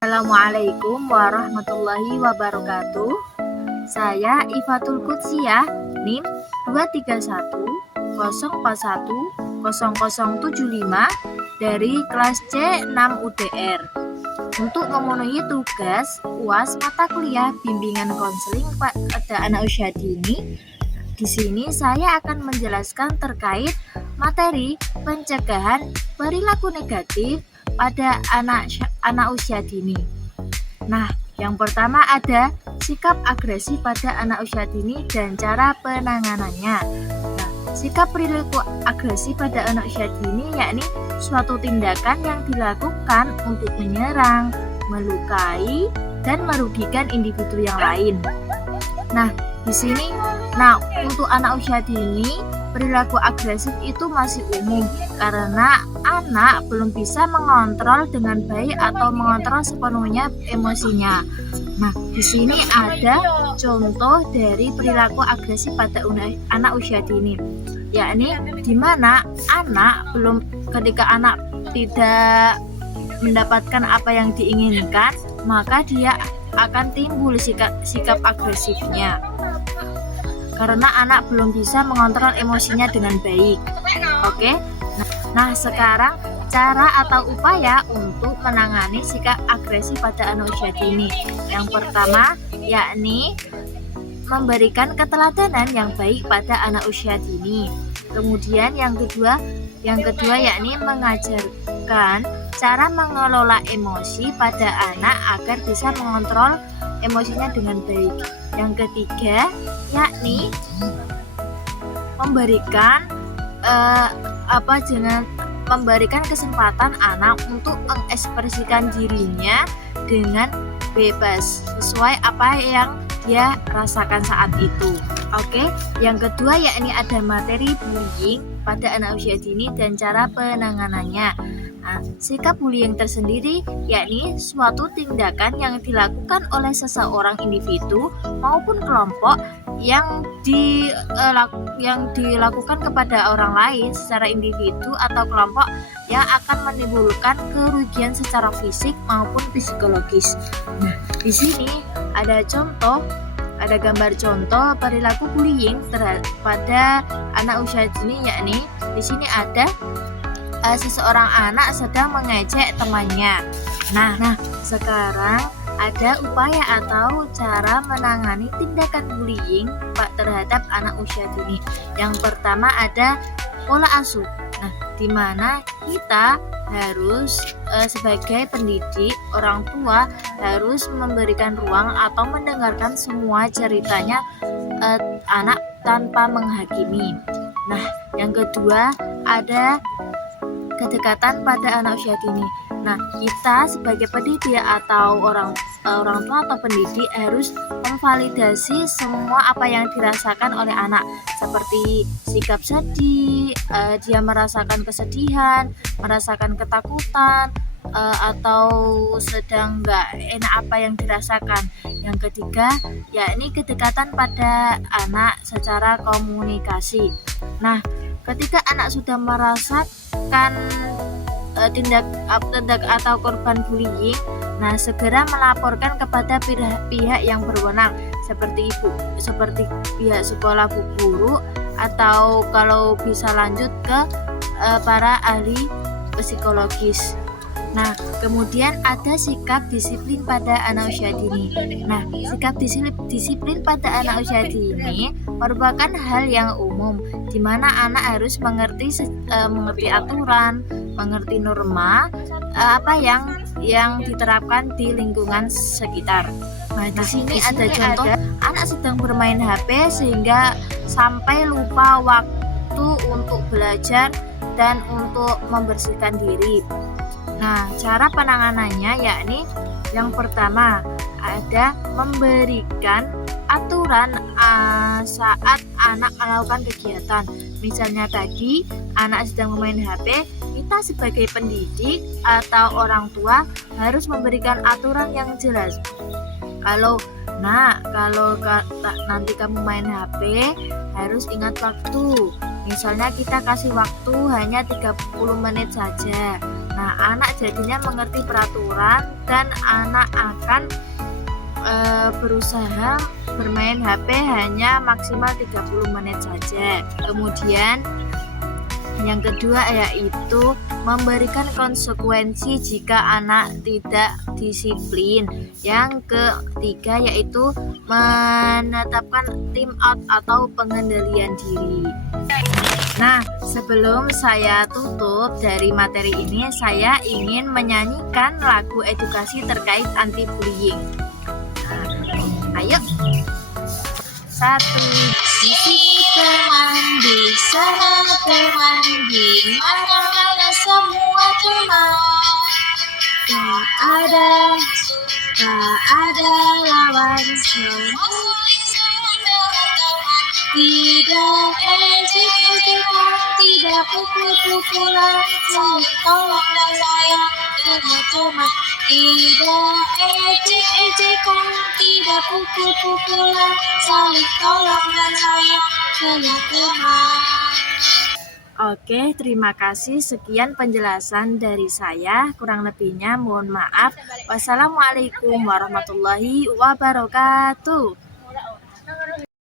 Assalamualaikum warahmatullahi wabarakatuh. Saya Ifatul Qudsiyah, NIM 23104104075 dari kelas C6 UTR. Untuk memenuhi tugas UAS mata kuliah bimbingan konseling pada anak usia dini, di sini saya akan menjelaskan terkait materi pencegahan perilaku negatif pada anak usia dini. Nah, yang pertama ada sikap agresi pada anak usia dini dan cara penanganannya. Nah, sikap perilaku agresi pada anak usia dini yakni suatu tindakan yang dilakukan untuk menyerang, melukai, dan merugikan individu yang lain. Nah, di sini, untuk anak usia dini perilaku agresif itu masih umum karena anak belum bisa mengontrol dengan baik atau mengontrol sepenuhnya emosinya. Nah, di sini ada contoh dari perilaku agresif pada anak usia dini, yakni di mana ketika anak tidak mendapatkan apa yang diinginkan, maka dia akan timbul sikap agresifnya. Karena anak belum bisa mengontrol emosinya dengan baik. Oke. Nah, sekarang cara atau upaya untuk menangani sikap agresi pada anak usia dini. Yang pertama, yakni memberikan keteladanan yang baik pada anak usia dini. Kemudian yang kedua yakni mengajarkan cara mengelola emosi pada anak agar bisa mengontrol emosinya dengan baik. Yang ketiga yakni memberikan kesempatan anak untuk mengekspresikan dirinya dengan bebas sesuai apa yang dia rasakan saat itu. Oke, yang kedua yakni ada materi bullying pada anak usia dini dan cara penanganannya. Nah, sikap bullying tersendiri yakni suatu tindakan yang dilakukan oleh seseorang individu maupun kelompok yang dilakukan kepada orang lain secara individu atau kelompok yang akan menimbulkan kerugian secara fisik maupun psikologis. Nah, di sini ada gambar contoh perilaku bullying pada anak usia dini, yakni di sini ada seseorang anak sedang mengejek temannya. Nah, sekarang ada upaya atau cara menangani tindakan bullying terhadap anak usia dini. Yang pertama ada pola asuh. Nah, di mana kita harus sebagai pendidik, orang tua harus memberikan ruang atau mendengarkan semua ceritanya anak tanpa menghakimi. Nah, yang kedua ada kedekatan pada anak usia dini. Nah, kita sebagai pendidik atau orang tua atau pendidik harus memvalidasi semua apa yang dirasakan oleh anak, seperti sikap sedih, dia merasakan kesedihan, merasakan ketakutan, atau sedang nggak enak apa yang dirasakan. Yang ketiga yakni kedekatan pada anak secara komunikasi. Nah, ketika anak sudah merasakan tindak atau korban bullying, nah segera melaporkan kepada pihak yang berwenang seperti pihak sekolah, bu guru, atau kalau bisa lanjut ke para ahli psikologis. Nah, kemudian ada sikap disiplin pada anak usia dini. Nah, sikap disiplin pada anak usia dini merupakan hal yang umum, di mana anak harus mengerti aturan, mengerti norma apa yang diterapkan di lingkungan sekitar. Nah, di sini ada contoh anak sedang bermain HP sehingga sampai lupa waktu untuk belajar dan untuk membersihkan diri. Nah, cara penanganannya yakni yang pertama ada memberikan aturan saat anak melakukan kegiatan. Misalnya tadi anak sedang bermain HP, kita sebagai pendidik atau orang tua harus memberikan aturan yang jelas. Kalau nanti kamu main HP harus ingat waktu. Misalnya kita kasih waktu hanya 30 menit saja. Nah, anak jadinya mengerti peraturan dan anak akan berusaha bermain HP hanya maksimal 30 menit saja. Kemudian yang kedua yaitu memberikan konsekuensi jika anak tidak disiplin. Yang ketiga yaitu menetapkan time out atau pengendalian diri. Nah, sebelum saya tutup dari materi ini, saya ingin menyanyikan lagu edukasi terkait anti-bullying. Ayo. 1. Di sini teman, di sana teman, di mana-mana semua teman. Tak ada lawan, semua tidak ejek-ejekan, tidak pukul-pukulan, saling tolong dan sayang semua teman. Tidak ejek-ejekan, tidak pukul-pukulan, saling tolong dan sayang semua teman. Oke, terima kasih. Sekian penjelasan dari saya. Kurang lebihnya mohon maaf. Wassalamualaikum warahmatullahi wabarakatuh.